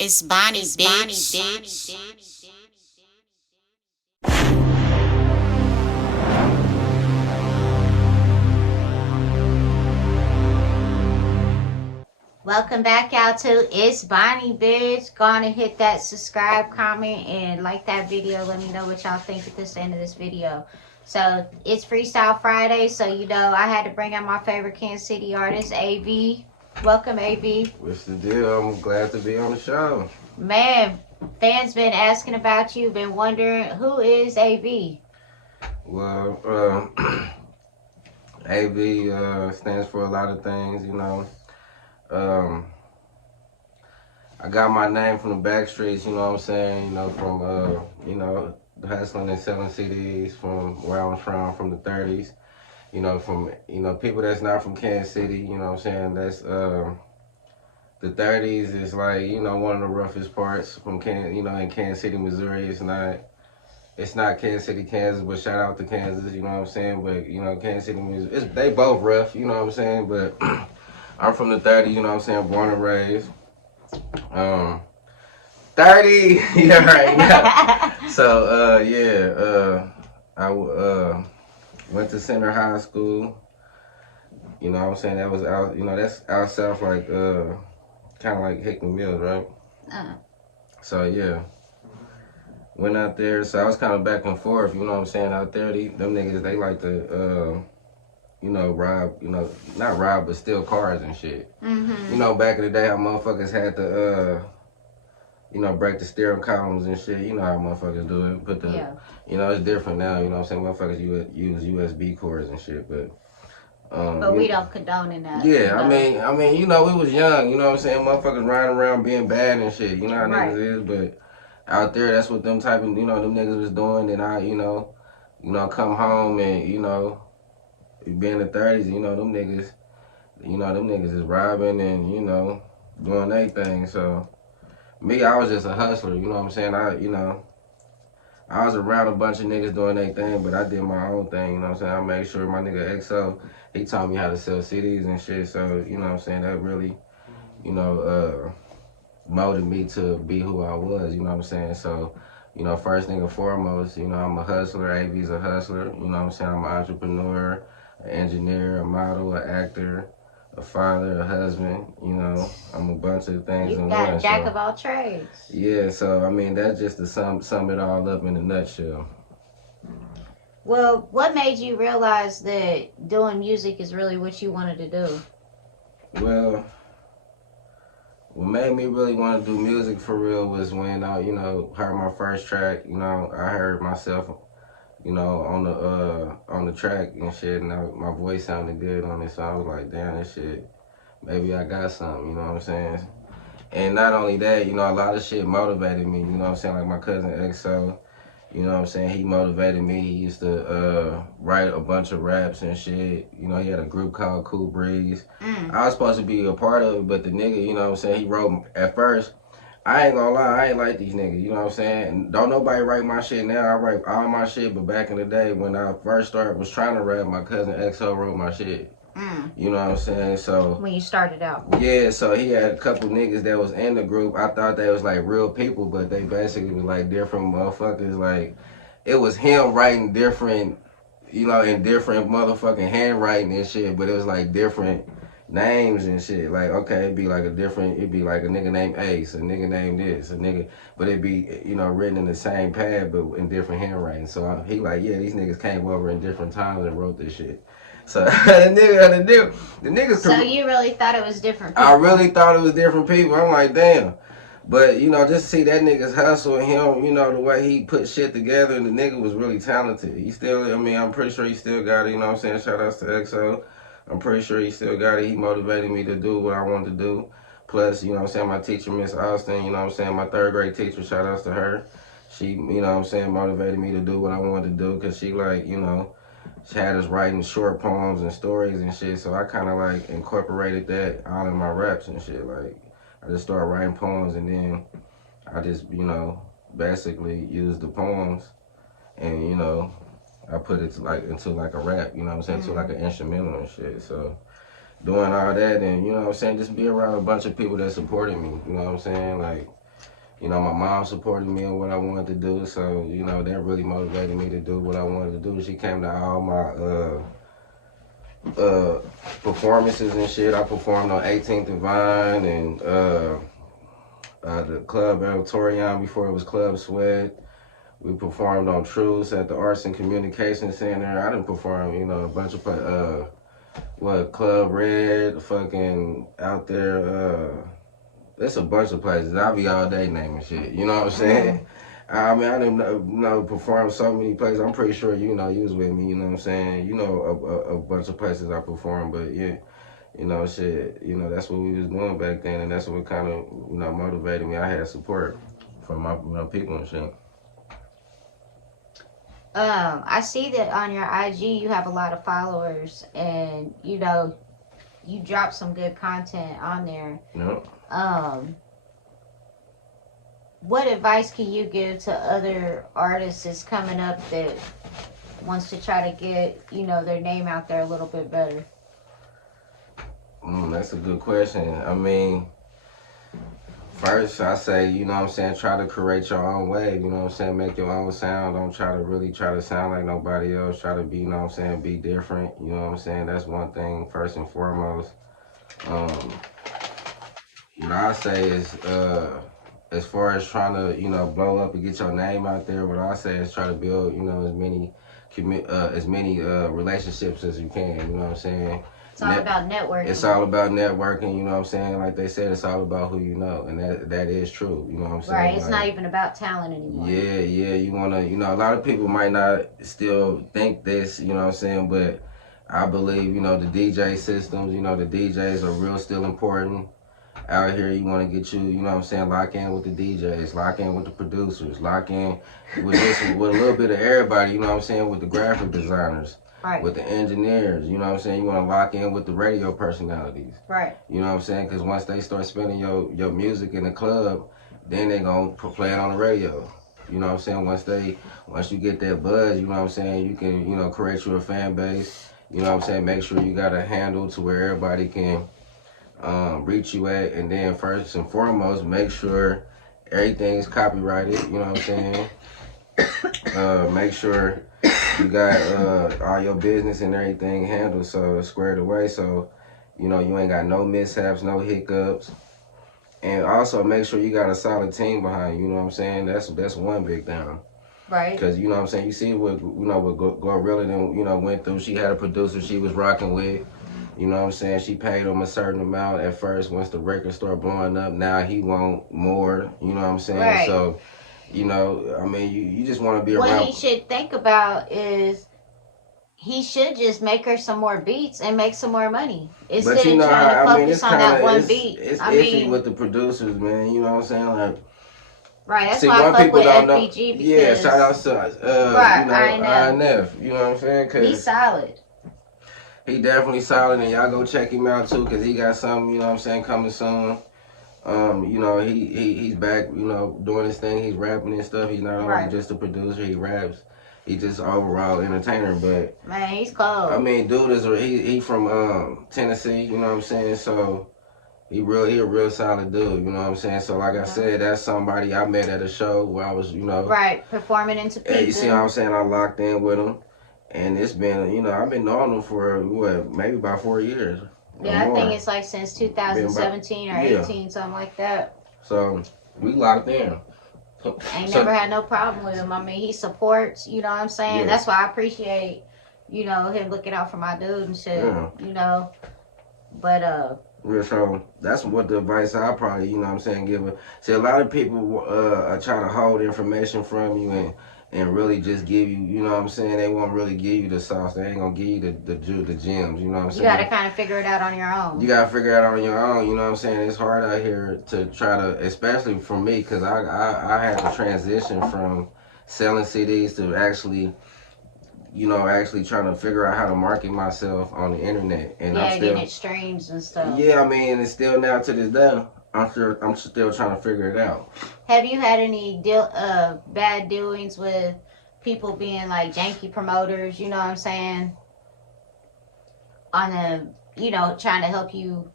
It's Bonnie, bitch. Welcome back out to It's Bonnie, bitch. Go on and hit that subscribe, comment, and like that video. Let me know what y'all think at this end of this video. So it's Freestyle Friday, so I had to bring out my favorite Kansas City artist, AV. Welcome, AV. What's the deal? I'm glad to be on the show. Man, fans been asking about you, been wondering who is AV. Well, AV stands for a lot of things, Um, I got my name from the back streets, you know what I'm saying? From hustling and selling CDs from where I was from the 30s. From people that's not from Kansas City, you know what I'm saying? That's the 30s is like, one of the roughest parts from in Kansas City, Missouri. It's not Kansas City, Kansas, but shout out to Kansas, you know what I'm saying? But, Kansas City, Missouri, they both rough, you know what I'm saying? But I'm from the 30s, you know what I'm saying? Born and raised. 30, yeah, right now. So, I went to Center High School. You know what I'm saying? That was out, that's out south, like, kind of like Hickman Mills, right? So, yeah. Went out there, so I was kind of back and forth, you know what I'm saying? Out there, them niggas, they like to, rob, not rob, but steal cars and shit. Mm-hmm. Back in the day, how motherfuckers had to, break the steering columns and shit. You know how motherfuckers do it. It's different now, you know what I'm saying? Motherfuckers use USB cords and shit, but. But we don't condone in that. Yeah, I mean, we was young, you know what I'm saying? Motherfuckers riding around being bad and shit, you know how Right. niggas is, but out there, that's what them type of, them niggas was doing, and I, come home and, being the 30s, them niggas is robbing and, doing their thing. So me, I was just a hustler, you know what I'm saying? I was around a bunch of niggas doing their thing, but I did my own thing, you know what I'm saying? I made sure my nigga XO, he taught me how to sell CDs and shit, so, you know what I'm saying? That really, molded me to be who I was, you know what I'm saying? So, first thing and foremost, I'm a hustler, AV's a hustler, you know what I'm saying? I'm an entrepreneur, an engineer, a model, an actor, a father, a husband, I'm a bunch of things You in got a one. jack So, of all trades. yeah, so I mean that's just to sum it all up in a nutshell. Well, what made you realize that doing music is really what you wanted to do? Well, what made me really want to do music for real was when I, heard my first track. I heard myself, on the track and shit, and my voice sounded good on it. So I was like, damn, this shit, maybe I got something. You know what I'm saying? And not only that, a lot of shit motivated me. You know what I'm saying? Like my cousin EXO. You know what I'm saying? He motivated me. He used to write a bunch of raps and shit. He had a group called Cool Breeze. I was supposed to be a part of it, but the nigga, you know what I'm saying, he wrote at first. I ain't gonna lie, I ain't like these niggas, you know what I'm saying? Don't nobody write my shit now. I write all my shit, but back in the day when I first started was trying to rap, my cousin EXO wrote my shit. You know what I'm saying? So when you started out. yeah, so he had a couple niggas that was in the group. I thought they was like real people, but they basically was like different motherfuckers. Like it was him writing different, in different motherfucking handwriting and shit, but it was like different names and shit. Like okay, it'd be like a nigga named Ace, a nigga named this, a nigga, but it'd be written in the same pad but in different handwriting. So he like, yeah, these niggas came over in different times and wrote this shit. So the niggas. So you really thought it was different people? I really thought it was different people. I'm like, damn. But, just see that nigga's hustle and him, the way he put shit together, and the nigga was really talented. He still, I'm pretty sure he still got it, you know what I'm saying? Shout outs to EXO. I'm pretty sure he still got it. He motivated me to do what I wanted to do. Plus, you know what I'm saying, my teacher, Miss Austin, you know what I'm saying, my third grade teacher, shout outs to her. She, you know what I'm saying, motivated me to do what I wanted to do because she, like, she had us writing short poems and stories and shit, so I kind of like incorporated that all in my raps and shit. Like, I just started writing poems and then I just, basically used the poems and, I put it into like a rap, you know what I'm saying, to like an instrumental and shit. So doing all that and, just be around a bunch of people that supported me, you know what I'm saying, like You know, my mom supported me on what I wanted to do, so you know that really motivated me to do what I wanted to do. She came to all my uh performances and shit. I performed on 18th and Vine and the Club Auditorium before it was Club Sweat. We performed on Truce at the Arts and Communication Center. I didn't perform, you know, a bunch of Club Red, fucking out there. There's a bunch of places. I'll be all day naming shit. You know what I'm saying? I mean, I didn't perform so many places. I'm pretty sure you know you was with me. You know what I'm saying? You know a bunch of places I performed, but yeah, you know shit. You know that's what we was doing back then, and that's what kind of motivated me. I had support from my people and shit. I see that on your IG you have a lot of followers, and you know you drop some good content on there. Yep. What advice can you give to other artists that's coming up that wants to try to get, you know, their name out there a little bit better? That's a good question. I mean, first I say, you know what I'm saying, try to create your own wave, you know what I'm saying, make your own sound. Don't try to sound like nobody else. Try to be, you know what I'm saying, be different, you know what I'm saying. That's one thing first and foremost. What I say is, as far as trying to, you know, blow up and get your name out there, what I say is try to build, you know, as many relationships as you can. You know what I'm saying? It's all about networking. It's all about networking. You know what I'm saying? Like they said, it's all about who you know, and that is true. You know what I'm saying? Right. It's like, not even about talent anymore. Yeah. You wanna, you know, a lot of people might not still think this. You know what I'm saying? But I believe, you know, the DJ systems. You know, the DJs are real still important. Out here, you want to get you know what I'm saying, lock in with the DJs, lock in with the producers, lock in with a little bit of everybody, you know what I'm saying, with the graphic designers, right, with the engineers, you know what I'm saying, you want to lock in with the radio personalities, right, you know what I'm saying, because once they start spinning your music in the club, then they going to play it on the radio, you know what I'm saying, once you get that buzz, you know what I'm saying, you can, you know, create you a fan base, you know what I'm saying, make sure you got a handle to where everybody can reach you at, and then first and foremost, make sure everything's copyrighted. You know what I'm saying? Make sure you got all your business and everything handled, so squared away, so you know you ain't got no mishaps, no hiccups, and also make sure you got a solid team behind you. You know what I'm saying? That's one big thing. Right. Because you know what I'm saying. You see what Glorilla went through. She had a producer she was rocking with. You know what I'm saying? She paid him a certain amount at first. Once the record started blowing up, now he want more. You know what I'm saying? Right. So, you know, I mean, you just want to be around. What he should think about is he should just make her some more beats and make some more money instead of trying to focus on that one beat. It's iffy with the producers, man. You know what I'm saying? Like, right. That's why I fuck with FBG. Yeah, shout out to INF. You know what I'm saying? Cause he's solid. He definitely solid, and y'all go check him out too, cause he got something, you know what I'm saying, coming soon. You know, he's back, you know, doing his thing. He's rapping and stuff. He's not only just a producer. He raps. He's just overall entertainer. But man, he's cold. I mean, dude he from Tennessee. You know what I'm saying? So he a real solid dude. You know what I'm saying? So like I said, that's somebody I met at a show where I was, you know, performing into people. You see what I'm saying? I locked in with him. And it's been, you know, I've been knowing him for, maybe about 4 years. Yeah, I think it's like since 2017 or 18, something like that. So, we locked in. Ain't never had no problem with him. I mean, he supports, you know what I'm saying? Yeah. That's why I appreciate, you know, him looking out for my dude and shit, you know. But, yeah, so that's what the advice I probably, you know what I'm saying, give her. See, a lot of people try to hold information from you and really just give you, you know what I'm saying? They won't really give you the sauce. They ain't gonna give you the gems, you know what I'm saying? You gotta kind of figure it out on your own. You gotta figure it out on your own, you know what I'm saying? It's hard out here to try to, especially for me, because I had to transition from selling CDs to actually, you know, actually trying to figure out how to market myself on the internet. And I'm still getting streams and stuff. Yeah, I mean, it's still now to this day. I'm still trying to figure it out. Have you had any bad dealings with people being like janky promoters, you know what I'm saying? On the, you know, trying to help you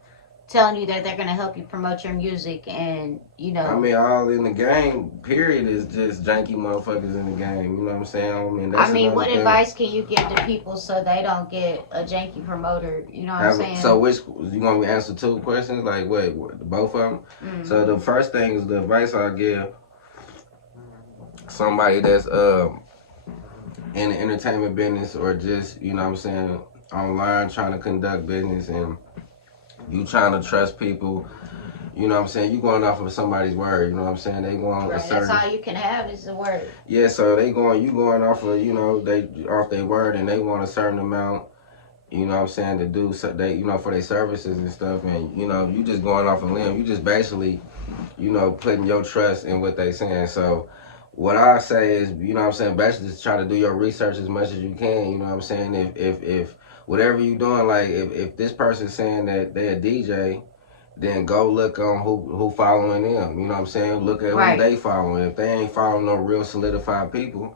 telling you that they're gonna help you promote your music, and I mean, all in the game, period, is just janky motherfuckers in the game. You know what I'm saying? I mean, that's another what thing. advice can you give to people so they don't get a janky promoter? You know what I'm saying? So, which you want me to answer 2 questions? Like, what both of them? Mm-hmm. So, the first thing is the advice I give somebody that's in the entertainment business, or just, you know what I'm saying, online trying to conduct business, and you trying to trust people. You know what I'm saying? You going off of somebody's word. You know what I'm saying? They going right, that's all you can have is the word. Yeah, so you going off of, they off their word, and they want a certain amount, you know what I'm saying, to do so they, for their services and stuff, and you just going off a limb. You just basically, putting your trust in what they saying. So what I say is, you know what I'm saying, basically just try to do your research as much as you can. You know what I'm saying? If whatever you doing, like if this person's saying that they're a DJ, then go look on who following them. You know what I'm saying? Look at Right. who they following. If they ain't following no real solidified people,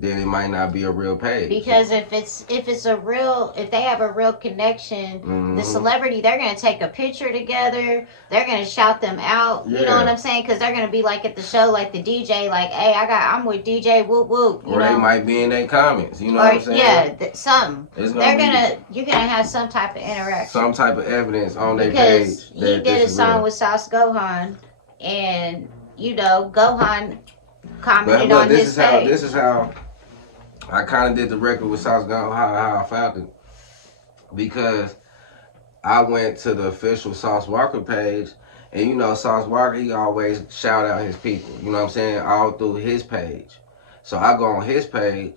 then it might not be a real page. Because if they have a real connection, Mm-hmm. the celebrity, they're gonna take a picture together. They're gonna shout them out. Yeah. You know what I'm saying? Because they're gonna be like at the show, like the DJ, like, hey, I'm with DJ, whoop whoop. Or they might be in their comments. You know what I'm saying? Yeah, something. You're gonna have some type of interaction. Some type of evidence on their because page. He did a song with Sauce Gohan, and Gohan commented on his page. This is how I kind of did the record with Sauce Gohan, how I found it, because I went to the official Sauce Walker page, and Sauce Walker, he always shout out his people, you know what I'm saying, all through his page. So I go on his page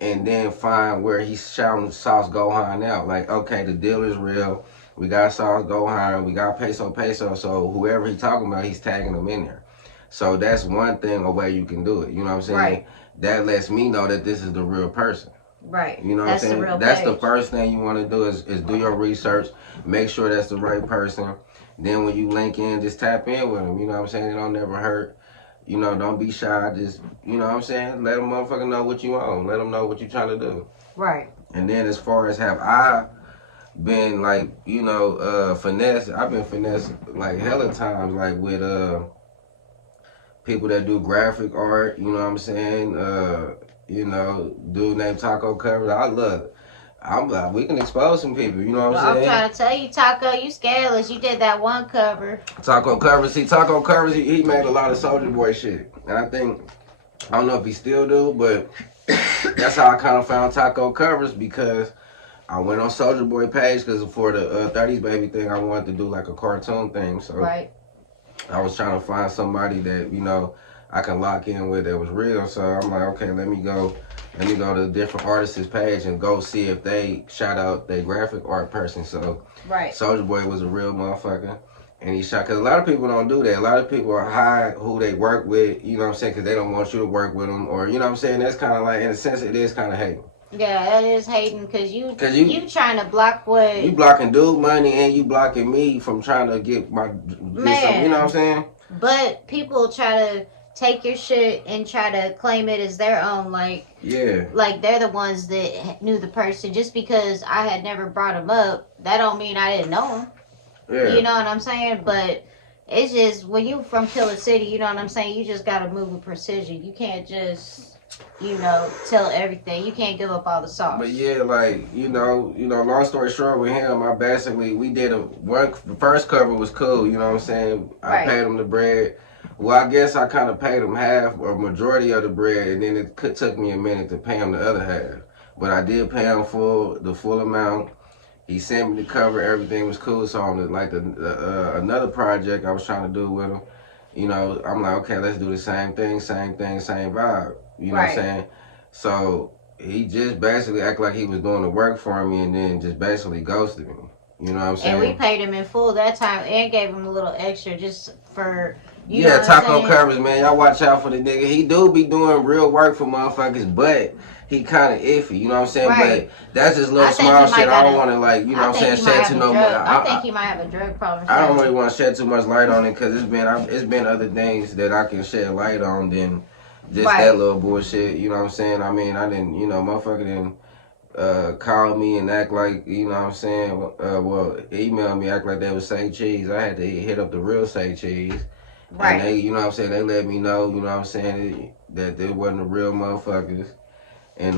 and then find where he's shouting Sauce Gohan out, like, okay, the deal is real, we got Sauce Gohan, we got Peso, so whoever he talking about, he's tagging them in there. So that's one thing, a way you can do it, you know what I'm saying? Right. That lets me know that this is the real person. Right. You know that's what I'm saying? The real that's page. The first thing you want to do is do your research, make sure that's the right person. Then when you link in, just tap in with them. You know what I'm saying? It don't never hurt. Don't be shy. Just, you know what I'm saying? Let them motherfucker know what you own. Let them know what you trying to do. Right. And then as far as have I been like, finesse, I've been finessed like hella times, like with people that do graphic art, you know what I'm saying? Dude named Taco Covers. We can expose some people, you know what I'm saying? I'm trying to tell you, Taco, you scandalous. You did that one cover. Taco Covers, he made a lot of Soulja Boy shit. And I don't know if he still do, but that's how I kind of found Taco Covers, because I went on Soulja Boy page, because for the 30s Baby thing, I wanted to do like a cartoon thing. So right. I was trying to find somebody that, I can lock in with that was real. So I'm like, okay, let me go to different artists' page and go see if they shout out their graphic art person. So right. Soulja Boy was a real motherfucker, and he shot, because a lot of people don't do that. A lot of people hide who they work with, you know what I'm saying, because they don't want you to work with them, or, you know what I'm saying, that's kind of like, in a sense, it is kind of hating. Yeah, that is hating, because you trying to block what... You blocking dude money, and you blocking me from trying to get you know what I'm saying? But people try to take your shit and try to claim it as their own, like they're the ones that knew the person. Just because I had never brought him up, that don't mean I didn't know him. Yeah. You know what I'm saying? But it's just, when you from Killer City, you know what I'm saying, you just gotta move with precision. You can't just, tell everything. You can't give up all the sauce. But yeah, like, long story short with him, we did the first cover was cool, you know what I'm saying? I paid him the bread. Well, I guess I kind of paid him half or majority of the bread, and then it took me a minute to pay him the other half. But I did pay him the full amount. He sent me the cover, everything was cool. So on another project I was trying to do with him, I'm like, okay, let's do the same thing, same vibe. You know what I'm saying? So he just basically acted like he was doing the work for me, and then just basically ghosted me. You know what I'm saying? And we paid him in full that time and gave him a little extra just for... Taco Covers, man. Y'all watch out for the nigga. He do be doing real work for motherfuckers, but he kind of iffy, you know what I'm saying? Right. But that's just little small shit. I don't want to, like, you know what I'm saying, shed too much. I think he might have a drug problem. I don't really want to shed too much light on it, because it's been other things that I can shed light on than just that little bullshit, you know what I'm saying? I mean, I didn't, motherfucker didn't call me and act like, you know what I'm saying, well, email me, act like they was Say Cheese. I had to hit up the real Say Cheese. Right. And they, you know what I'm saying, they let me know, you know what I'm saying, that they wasn't the real motherfuckers. And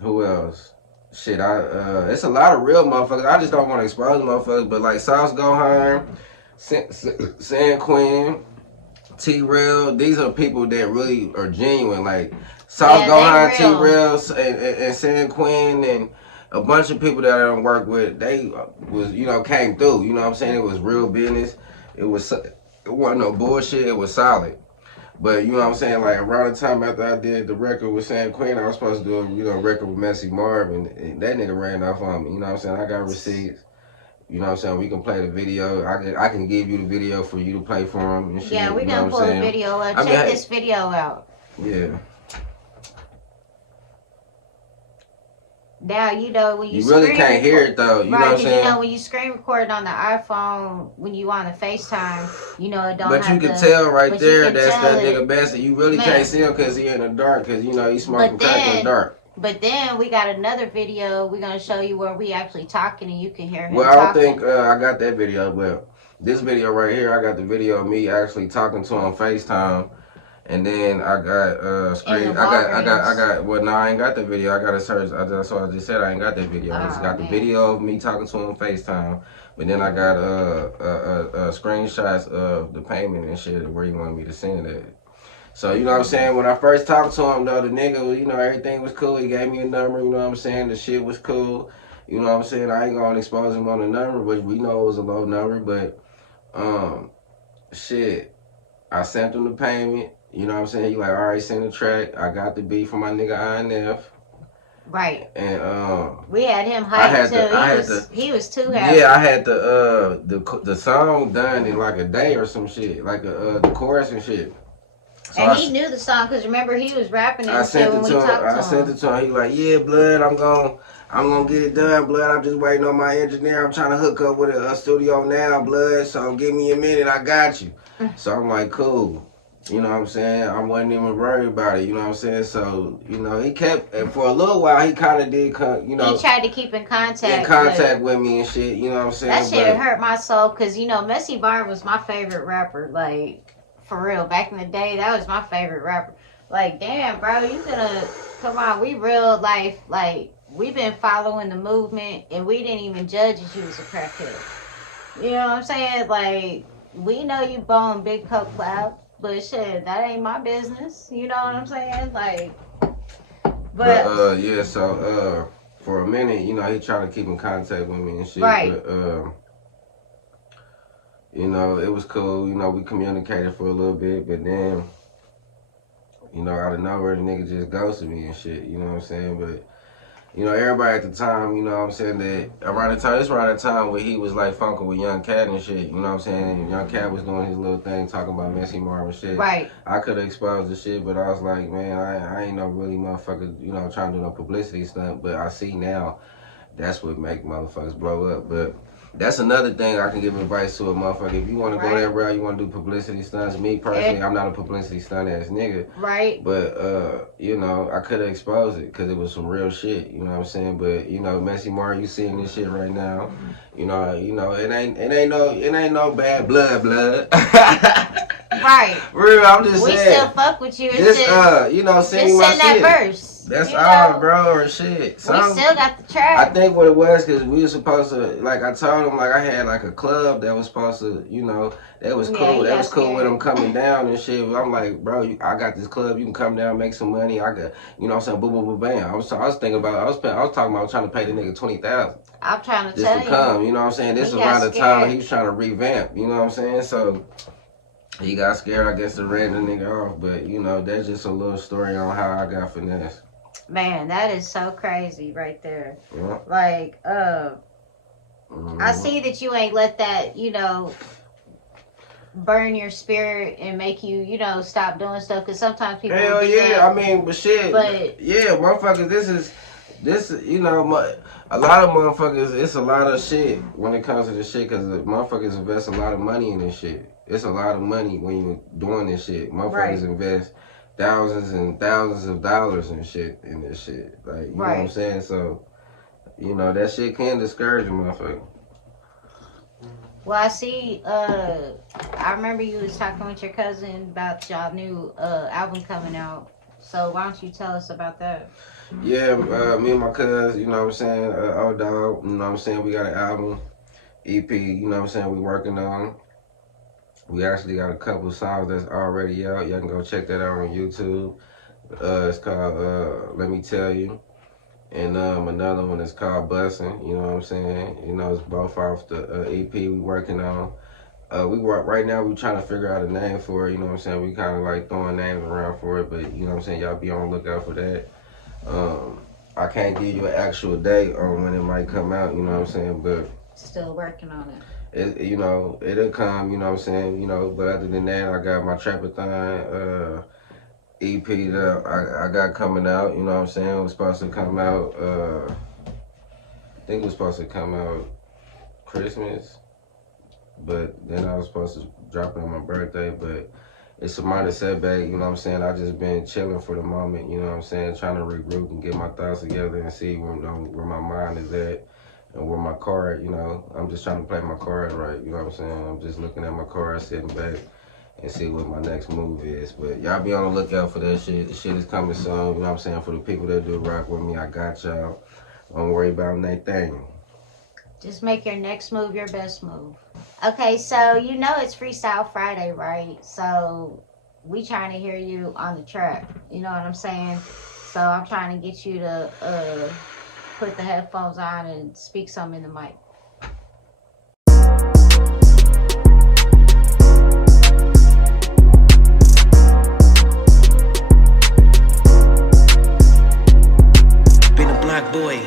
who else? Shit, it's a lot of real motherfuckers. I just don't want to expose motherfuckers, but like Sauce Gohan, San Quinn, T-Rail, these are people that really are genuine. Like Sauce Gohan, T-Rail, and San Quinn, and a bunch of people that I don't work with, they was, you know, came through. You know what I'm saying? It was real business. It wasn't no bullshit. It was solid. But you know what I'm saying? Like around the time after I did the record with San Quinn, I was supposed to do a, you know, record with Messy Marv, and that nigga ran off on me. You know what I'm saying? I got receipts. You know what I'm saying? We can play the video. I can give you the video for you to play for him and shit. Yeah, we gonna pull the video up. Check this video out. Yeah. Now, you know, when you really can't hear it though. You know what I'm saying? You know, when you screen record on the iPhone, when you on the FaceTime, you know, it don't But you can tell right there that's that nigga Bassett. You really can't see him because he in the dark, because, you know, he's smoking crack in the dark. But then we got another video we're going to show you where we actually talking and you can hear him Well, I don't think I got that video, but this video right here, I got the video of me actually talking to him on FaceTime. And then I got screen. I got. Well, no, I ain't got the video. I got to search. That's what I just said. I ain't got that video. I just got the video of me talking to him on FaceTime. But then I got screenshots of the payment and shit where he wanted me to send it. So you know what I'm saying. When I first talked to him though, the nigga, you know, everything was cool. He gave me a number. You know what I'm saying. The shit was cool. You know what I'm saying. I ain't gonna expose him on the number, but we know it was a low number. But shit, I sent him the payment. You know what I'm saying? He like, all right, send the track. I got the beat from my nigga INF. Right. And we had him hyped too. He was too happy. Yeah, I had the song done in like a day or some shit, like the chorus and shit. So and he knew the song because remember he was rapping it when we talked to him. I sent it to him. He like, yeah, blood, I'm gonna get it done, blood. I'm just waiting on my engineer. I'm trying to hook up with a studio now, blood. So give me a minute. I got you. So I'm like, cool. You know what I'm saying? I wasn't even worried about it. You know what I'm saying? So, you know, he kept, and for a little while, he kind of did, you know. He tried to keep in contact with me and shit. You know what I'm saying? That shit hurt my soul because, you know, Messy Marv was my favorite rapper. Like, for real. Back in the day, that was my favorite rapper. Like, damn, bro, you gonna, come on, we real life, like, we been following the movement and we didn't even judge if you was a crackhead. You know what I'm saying? Like, we know you blowing big coke clouds. But shit, that ain't my business. You know what I'm saying? Like, but yeah. So for a minute, you know, he tried to keep in contact with me and shit. Right. But you know, it was cool. You know, we communicated for a little bit, but then, you know, out of nowhere, the nigga just ghosted me and shit. You know what I'm saying? But you know, everybody at the time, you know what I'm saying, that around the time where he was like funking with Young Cat and shit, you know what I'm saying, and Young Cat was doing his little thing, talking about Messy Marv and shit. Right. I could have exposed the shit, but I was like, man, I ain't no really motherfucker, you know, trying to do no publicity stunt, but I see now that's what make motherfuckers blow up. But that's another thing I can give advice to a motherfucker. If you want to go that route, you want to do publicity stunts. Me personally, I'm not a publicity stunt ass nigga. Right. But you know, I could have exposed it because it was some real shit. You know what I'm saying? But you know, Messy Marv, you seeing this shit right now. You know, it ain't no bad blood. Right. Real, I'm just saying. We still fuck with you. Just you know, sing my shit. That verse. That's all, bro, or shit. We still got the track. I think what it was, because we were supposed to, like, I told him, like, I had, like, a club that was supposed to, you know, that was cool. That was cool with him coming down and shit. But I'm like, bro, I got this club. You can come down, make some money. I got, you know what I'm saying, boom, boom, boom, bam. I was thinking about, I was talking about trying to pay the nigga $20,000. I'm trying to just tell to come, you know what I'm saying? This is around the time he was trying to revamp, you know what I'm saying? So he got scared, I guess, to ran the nigga off. But, you know, that's just a little story on how I got finessed. Man, that is so crazy right there. Yeah. Like, I see that you ain't let that, you know, burn your spirit and make you, you know, stop doing stuff. Because sometimes people. Hell yeah, I mean, but shit. But yeah, motherfuckers, this, you know, a lot of motherfuckers. It's a lot of shit when it comes to this shit. Because motherfuckers invest a lot of money in this shit. It's a lot of money when you're doing this shit. Motherfuckers invest thousands and thousands of dollars and shit in this shit. Like, you know what I'm Right. saying? So, you know, that shit can discourage a motherfucker. Well, I see. I remember you was talking with your cousin about y'all new album coming out. So why don't you tell us about that? Yeah, me and my cuz, you know what I'm saying? Old dog, you know what I'm saying? We got an album, EP, you know what I'm saying? We working on. We actually got a couple songs that's already out. Y'all can go check that out on YouTube. It's called Let Me Tell You. And another one is called Bussin', you know what I'm saying? You know, it's both off the EP we working on. We work right now. We trying to figure out a name for it. You know what I'm saying? We kind of like throwing names around for it, but you know what I'm saying? Y'all be on the lookout for that. Um, I can't give you an actual date on when it might come out. You know what I'm saying? But Still working on it. you know, it'll come. You know what I'm saying? You know, but other than that, I got my Trapathon EP that I got coming out. You know what I'm saying? It was supposed to come out. I think it was supposed to come out Christmas, but then I was supposed to drop it on my birthday, but it's a minor setback, you know what I'm saying? I just been chilling for the moment, you know what I'm saying? Trying to regroup and get my thoughts together and see where, you know, where my mind is at and where my card, you know, I'm just trying to play my cards right, you know what I'm saying? I'm just looking at my cards, sitting back and see what my next move is. But y'all be on the lookout for that shit. The shit is coming soon, you know what I'm saying? For the people that do rock with me, I got y'all. Don't worry about anything. Just make your next move your best move. Okay, so you know it's Freestyle Friday, right? So we trying to hear you on the track. You know what I'm saying? So I'm trying to get you to put the headphones on and speak some in the mic. Been a block boy,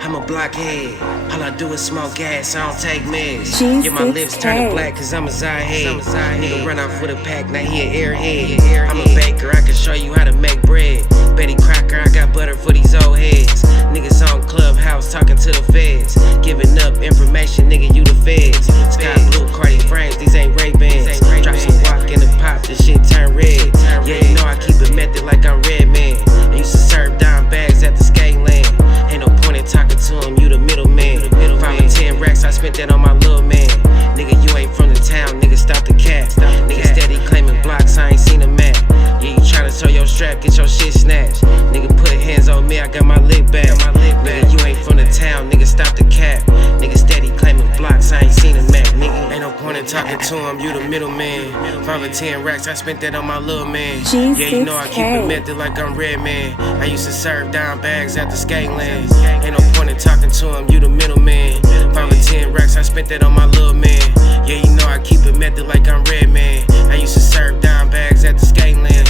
I'm a blockhead. All I do is smoke gas, I don't take meds. Yeah, my lips turning black cause I'm a Zyhead. Nigga run off with a pack, now he an airhead. I'm a baker, I can show you how to make bread. Betty Crocker, I got butter for these old heads. Niggas on Clubhouse talking to the feds. Giving up information, nigga, you the feds. Sky blue, Cardi frames, these ain't Ray-Bans. Drop some guac in the pot, this shit turn red. Yeah, you know I keep it method like I'm Red Man. I used to serve dime bags at the skate land. Ain't no point in talking to him, you the middleman. 5 or 10 racks, I spent that on my little man. Nigga, you ain't from the town, nigga, stop the cap. Nigga steady claiming blocks, I ain't seen a map. Yeah, you tryna show your strap, get your shit snatched. Nigga, put hands on me, I got my lick back. Nigga, you ain't from the town, nigga, stop the cap. Nigga, steady claiming blocks, I ain't seen a map. Nigga, ain't no point in talking to him, you the middleman. 5 or 10 racks, I spent that on my little man. Yeah, you know I keep it method like I'm Red Man. I used to serve dime bags at the skate land. Ain't no point in talking to him, you the middleman. 5 or 10 racks, I spent that on my little man. Yeah, you know I keep it method like I'm Red Man. I used to serve dime bags at the skate land.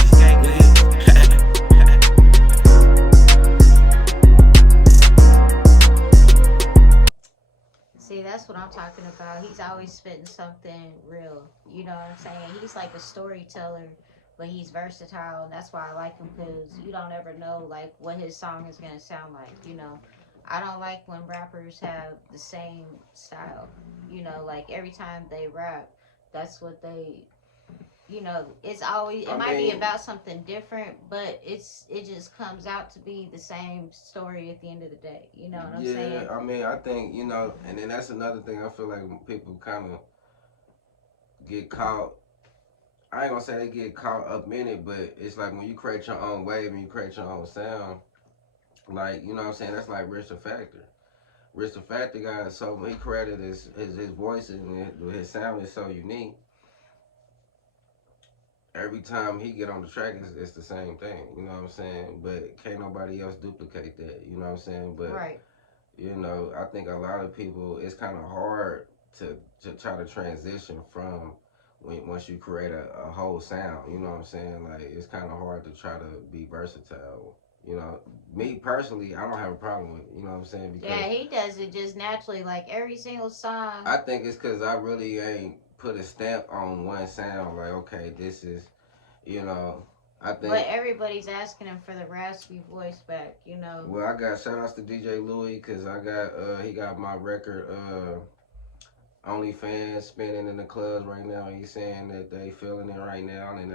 See, that's what I'm talking about. He's always spitting something real. You know what I'm saying? He's like a storyteller, but he's versatile, and that's why I like him because you don't ever know like what his song is gonna sound like. You know, I don't like when rappers have the same style. You know, like every time they rap, that's what they. You know, it's always it might be about something different, but it just comes out to be the same story at the end of the day. You know what I'm saying? Yeah, I mean, I think, you know, and then that's another thing I feel like when people kind of get caught. I ain't gonna say they get caught up in it, but it's like when you create your own wave and you create your own sound, like, you know what I'm saying? That's like Rich the Factor. Rich the Factor got so, he created his voice and his sound is so unique. Every time he get on the track, it's the same thing. You know what I'm saying? But can't nobody else duplicate that. You know what I'm saying? But Right. you know, I think a lot of people, it's kind of hard to try to transition from once you create a whole sound. You know what I'm saying? Like it's kind of hard to try to be versatile. You know, me personally, I don't have a problem with it. You know what I'm saying? Because Yeah, he does it just naturally, like every single song. I think it's because I really ain't put a stamp on one sound. Like, okay, this is, you know, I think. But everybody's asking him for the raspy voice back, you know. Well, I got shout outs to DJ Louis because I got he got my record OnlyFans spinning in the clubs right now. He's saying that they feeling it right now, and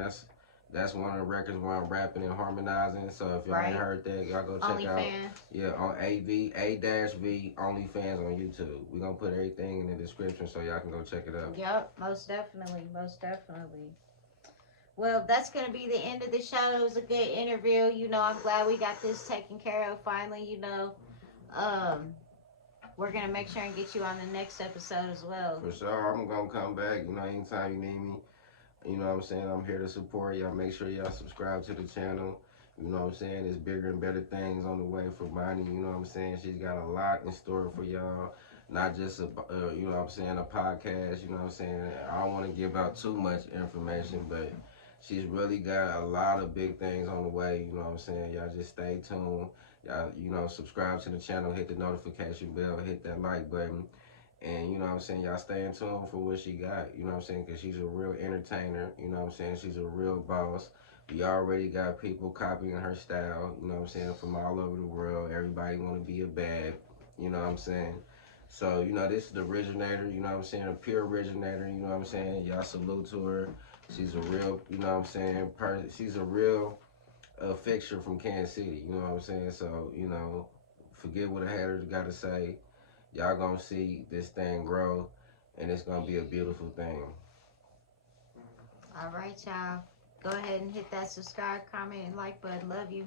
That's one of the records where I'm rapping and harmonizing. So if y'all ain't heard that, y'all go check out. Yeah, on A-V OnlyFans on YouTube. We're going to put everything in the description so y'all can go check it out. Yep, most definitely. Most definitely. Well, that's going to be the end of the show. It was a good interview. You know, I'm glad we got this taken care of finally. You know, we're going to make sure and get you on the next episode as well. For sure. I'm going to come back. You know, anytime you need me. You know what I'm saying? I'm here to support y'all. Make sure y'all subscribe to the channel. You know what I'm saying? There's bigger and better things on the way for Bonnie. You know what I'm saying? She's got a lot in store for y'all. Not just, you know what I'm saying, a podcast. You know what I'm saying? I don't want to give out too much information, but she's really got a lot of big things on the way. You know what I'm saying? Y'all just stay tuned. Y'all, you know, subscribe to the channel. Hit the notification bell. Hit that like button. And, you know what I'm saying, y'all stay in tune for what she got, you know what I'm saying, because she's a real entertainer, you know what I'm saying, she's a real boss. We already got people copying her style, you know what I'm saying, from all over the world. Everybody want to be a bad, you know what I'm saying. So, you know, this is the originator, you know what I'm saying, a pure originator, you know what I'm saying. Y'all salute to her. She's a real, you know what I'm saying, she's a real fixture from Kansas City, you know what I'm saying. So, you know, forget what the haters got to say. Y'all gonna see this thing grow, and it's gonna be a beautiful thing. All right, y'all. Go ahead and hit that subscribe, comment, and like button. Love you.